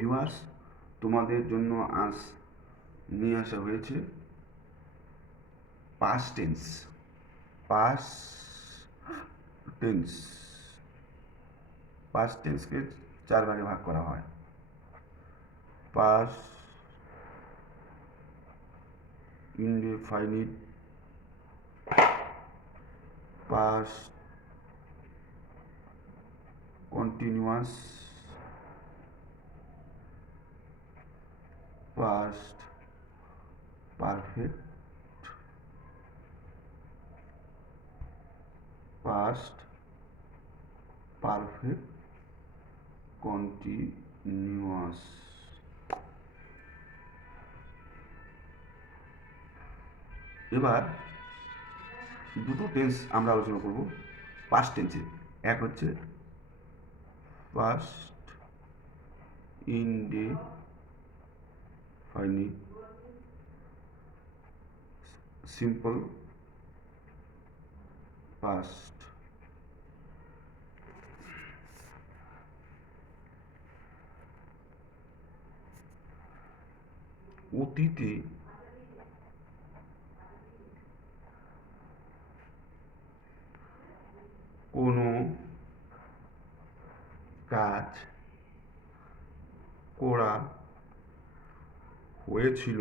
Viewers, তোমাদের জন্য আজ নিয়ে আসা হয়েছে past tense. Past tense past টেন্সকে 4 ভাগে ভাগ করা হয়। Past indefinite, past continuous, past perfect, past perfect continuous. এবার দুটো টেন্স আমরা আলোচনা করব পাস্ট টেন্সে। এক হচ্ছে পাস্ট ইনডেফিনিট সিম্পল পাস্ট। অতীতে কোনো কাজ করা হয়েছিল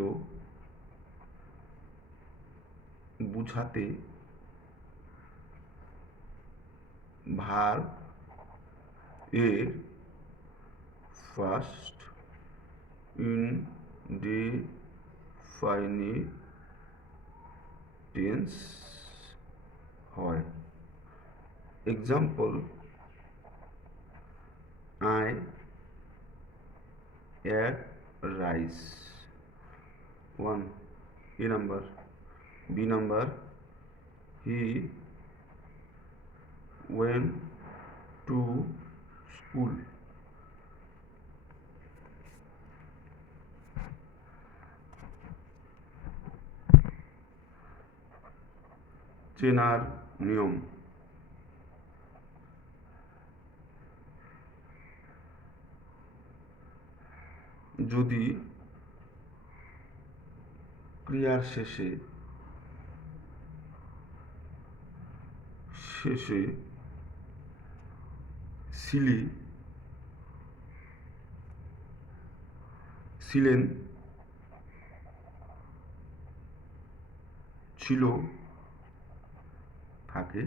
বুঝাতে ভার্ব এর ফার্স্ট ইনডেফিনিট টেন্স হয়। Example, I ate rice. 1. A number. B number, he went to school. চেনার নিয়ম। যদি ক্রিয়ার শেষে সিলি ছিলেন, ছিল থাকে,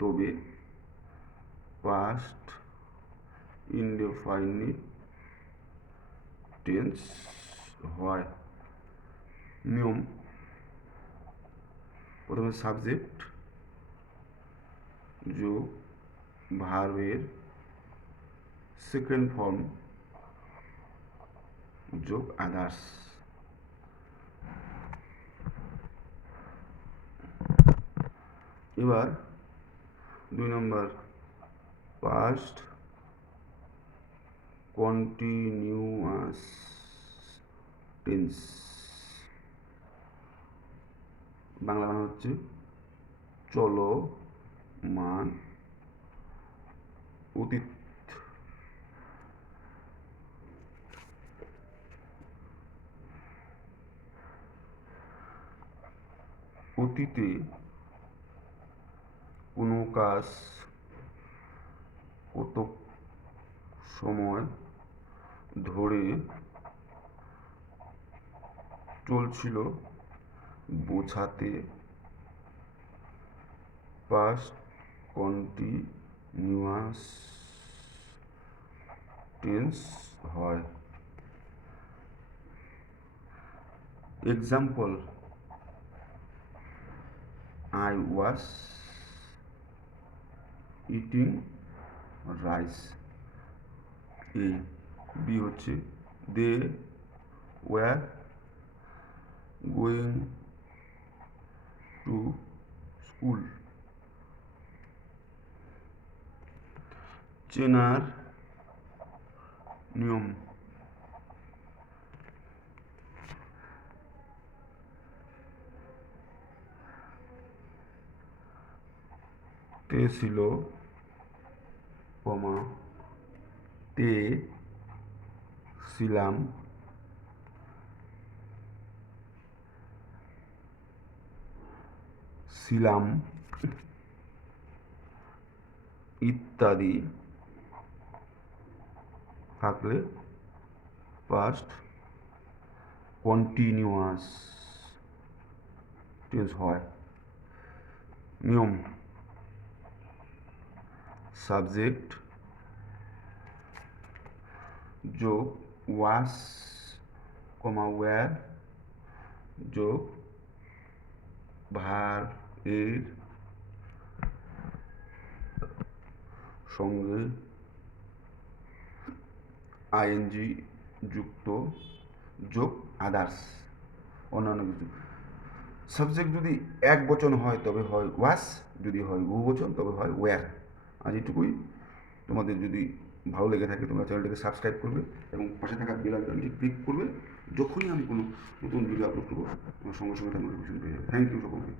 তবে পাস্ট ইনডেফিনিট টেন্স হয়। নিয়ম: প্রথমে সাবজেক্ট যোগ ভার্বের সেকেন্ড ফর্ম যোগ আদার্স। এবার 2 নম্বর, পাস্ট কন্টিনিউয়াস টেন্স। বাংলা বানান হচ্ছে চলমান অতীত। অতীতে কোনো কাজ কত সময় ধরে চলছিল বোঝাতে পাস্ট কন্টিনিউয়াস টেন্স হয়। Example, I was eating rice. A. B হচ্ছে they were going to school. চেনার নিয়ম। তে ছিল, তে ছিলাম, ছিলাম ইত্যাদি থাকলে পাস্ট কন্টিনিউয়াস টেন্স হয়। নিয়ম: সাবজেক্ট যোগ ওয়াস ওয়্যার যোগ ভার এর সঙ্গে আইএনজি যুক্ত যোগ আদার্স অন্যান্য কিছু। সাবজেক্ট যদি এক বচন হয় তবে হয় ওয়াস, যদি হয় বহুবচন তবে হয় ওয়্যার। আজ এটুকুই। তোমাদের যদি ভালো লেগে থাকে তোমরা চ্যানেলটিকে সাবস্ক্রাইব করবে এবং পাশে থাকা বেল আইকনটি ক্লিক করবে। যখনই আমি কোনো নতুন ভিডিও আপলোড করবো তোমার সঙ্গে সঙ্গে তার নোটিফিকেশন পেয়ে যাবে। থ্যাংক ইউ সকলকে।